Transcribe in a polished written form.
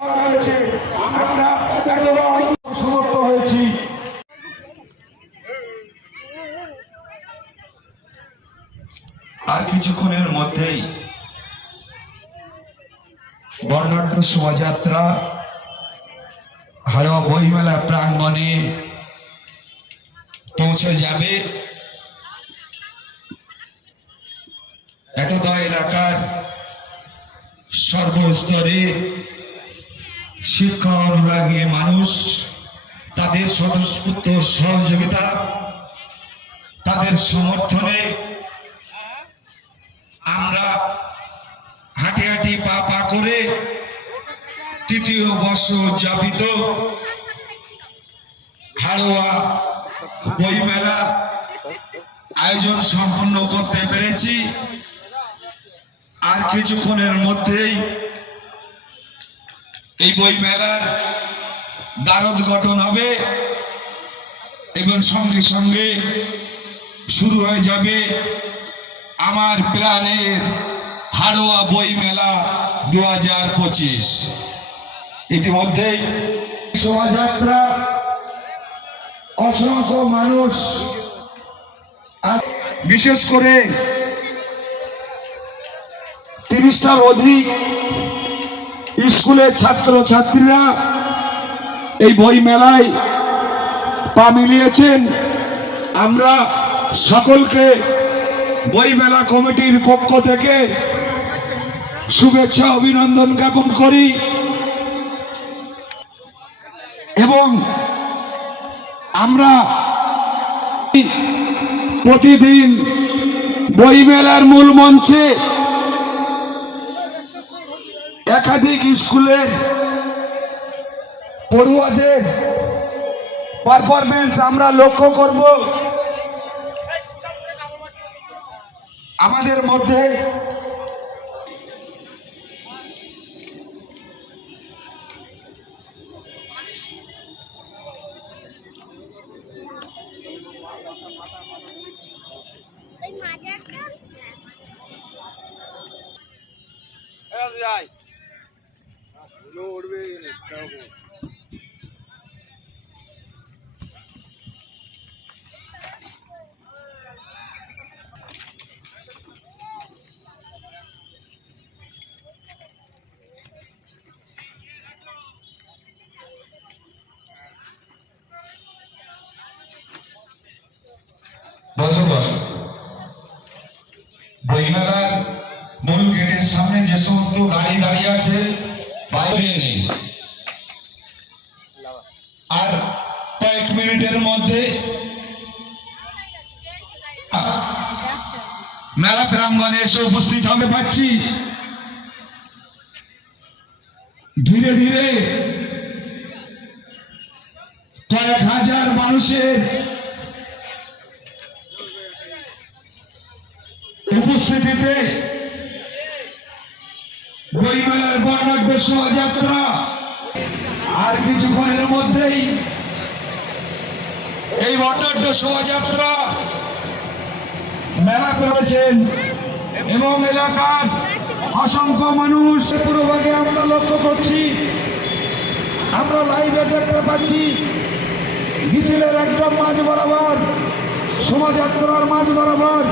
আমরা সমর্থ হয়েছি। আর কিছুক্ষণের মধ্যেই বর্ণাঢ্য শোভাযাত্রা হাড়োয়া বইমেলা প্রাঙ্গণে পৌঁছে যাবে। এতটা এলাকার সর্বস্তরে শিক্ষা অনুরাগী মানুষ, তাদের স্বতঃস্ফূর্ত সহযোগিতা, তাদের সমর্থনে আমরা হাঁটি হাঁটি পা পা করে তৃতীয় বর্ষ উদযাপিত হাড়োয়া বইমেলা আয়োজন সম্পন্ন করতে পেরেছি। আর কিছুক্ষণের মধ্যেই এই বইমেলার দ্বারোদ্ঘাটন হবে এবং সঙ্গে সঙ্গে শুরু হয়ে যাবে আমার প্রাণের হাড়োয়া বইমেলা 2025। ইতিমধ্যেই শোভাযাত্রা অসংখ্য মানুষ, বিশেষ করে 30টার অধিক স্কুলের ছাত্র ছাত্রীরা এই বই মেলায় পা মিলিয়েছেন। আমরা সকলকে বই মেলা কমিটির পক্ষ থেকে শুভেচ্ছা অভিনন্দন জ্ঞাপন করি এবং আমরা প্রতিদিন বই মেলার মূল মঞ্চে একাধিক স্কুলের পড়ুয়াদের পারফরমেন্স আমরা লক্ষ্য করব। আমাদের মধ্যে বন্ধুগণ, বইমেলার মূল গেটের সামনে যে সমস্ত গাড়ি দাঁড়িয়ে আছে বাইরে নেই। আর কয়েক মিনিটের মধ্যে মেলা প্রাঙ্গণে এসে উপস্থিত হবে পাচ্ছি। ধীরে ধীরে কয়েক হাজার মানুষের উপস্থিতিতে বইমেলার বর্ণাঢ্য শোভাযাত্রা আর কিছুক্ষণের মধ্যেই এই বর্ণাঢ্য শোভাযাত্রা মেলা করেছেন এবং এলাকার অসংখ্য মানুষ পুরোভাগে আমরা লক্ষ্য করছি। আমরা লাইভে দেখতে পাচ্ছি মিছিলের একদম মাঝ বরাবর, শোভাযাত্রার মাঝ বরাবর